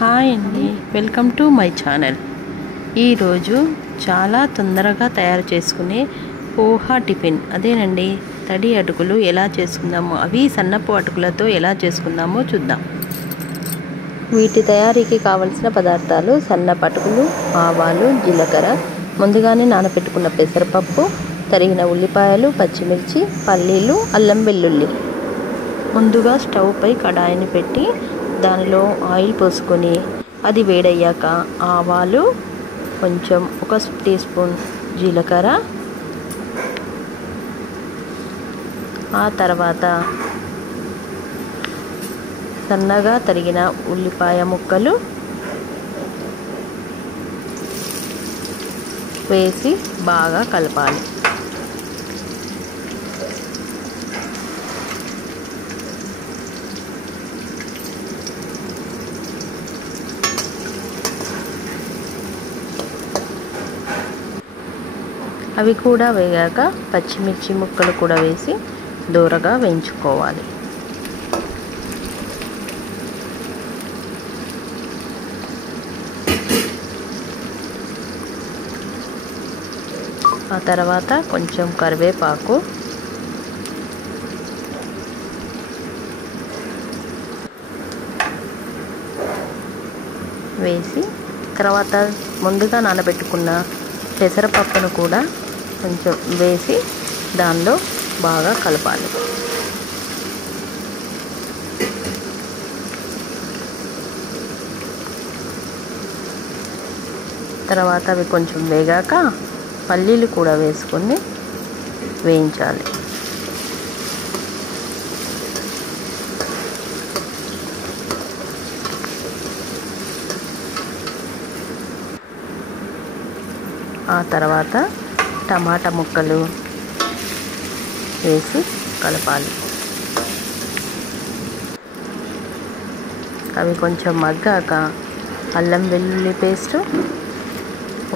Hi అండి, welcome to my channel. ఈరోజు చాలా తొందరగా తయారు చేసుకునే పోహా టిఫిన్, అదేనండి తడి అటుకులు ఎలా చేసుకుందామో, అవి సన్నపు అటుకులతో ఎలా చేసుకుందామో చూద్దాం. వీటి తయారీకి కావలసిన పదార్థాలు: సన్నపు అటుకులు, ఆవాలు, జీలకర్ర, ముందుగానే నానబెట్టుకున్న పెసరపప్పు, తరిగిన ఉల్లిపాయలు, పచ్చిమిర్చి, పల్లీలు, అల్లం వెల్లుల్లి. ముందుగా స్టవ్ పై కడాయిని పెట్టి దానిలో ఆయిల్ పోసుకొని అది వేడయ్యాక ఆవాలు, కొంచెం 1 టీ స్పూన్ జీలకర్ర, ఆ తర్వాత సన్నగా తరిగిన ఉల్లిపాయ ముక్కలు వేసి బాగా కలపాలి. అవి కూడా వేగాక పచ్చిమిర్చి ముక్కలు కూడా వేసి దూరగా వేయించుకోవాలి. ఆ తర్వాత కొంచెం కరివేపాకు, వేసి తర్వాత ముందుగా నానబెట్టుకున్న పెసరపప్పును కూడా కొంచెం వేసి దానిలో బాగా కలపాలి. తర్వాత అవి కొంచెం వేగాక పల్లీలు కూడా వేసుకొని వేయించాలి. ఆ తర్వాత టమాటా ముక్కలు వేసి కలపాలి. అవి కొంచెం మగ్గాక అల్లం వెల్లుల్లి పేస్ట్,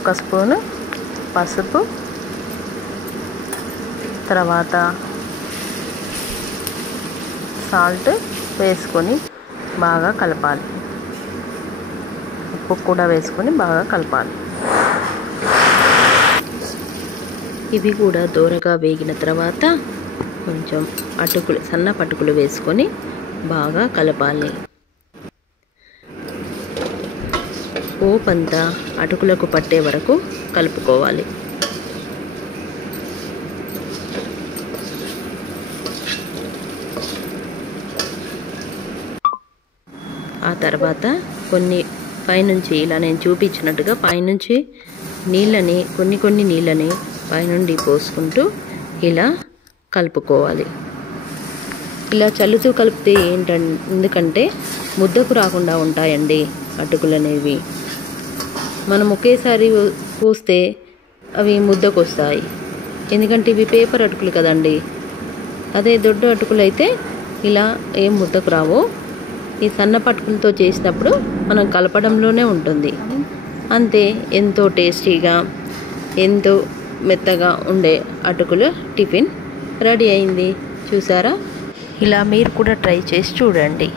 1 స్పూను పసుపు, తర్వాత సాల్ట్ వేసుకొని బాగా కలపాలి. ఉప్పు కూడా వేసుకొని బాగా కలపాలి. ఇవి కూడా దూరగా వేగిన తర్వాత కొంచెం అటుకులు, సన్నపు అటుకులు వేసుకొని బాగా కలపాలి. పోపంతా అటుకులకు పట్టే వరకు కలుపుకోవాలి. ఆ తర్వాత కొన్ని పైనుంచి ఇలా నేను చూపించినట్టుగా పైనుంచి నీళ్ళని కొన్ని నీళ్ళని పైనుండి పోసుకుంటూ ఇలా కలుపుకోవాలి. ఇలా చల్లుతూ కలిపితే ఎందుకంటే ముద్దకు రాకుండా ఉంటాయండి అటుకులు అనేవి. మనం ఒకేసారి పోస్తే అవి ముద్దకు వస్తాయి, ఎందుకంటే ఇవి పేపర్ అటుకులు కదండి. అదే దొడ్డు అటుకులు అయితే ఇలా ఏం ముద్దకు రావు. ఈ సన్నపు అటుకులతో చేసినప్పుడు మనం కలపడంలోనే ఉంటుంది. అంతే, ఎంతో టేస్టీగా, ఎంతో మెత్తగా ఉండే అటుకుల టిఫిన్ రెడీ అయింది. చూసారా? ఇలా మీరు కూడా ట్రై చేసి చూడండి.